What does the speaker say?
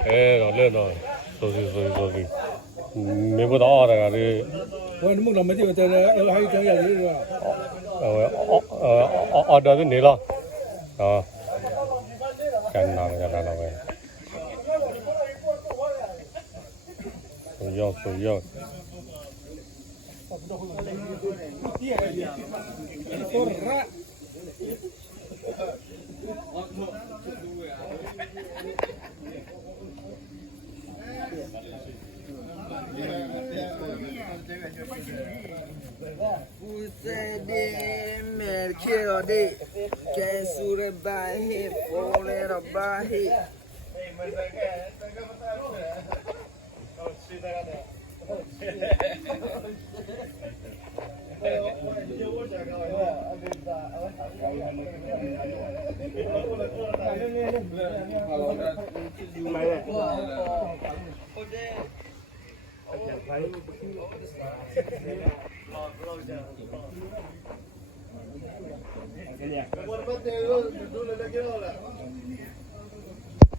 တော့လဲတော့ဆိုမေဘတော့ရတာလေ我你们那没地方在那，还有张家里是吧？အော်တော်နေလားဟောကန်နာပဲဆိုရောက် Pusede merkiro de kesure bahi fore rabahi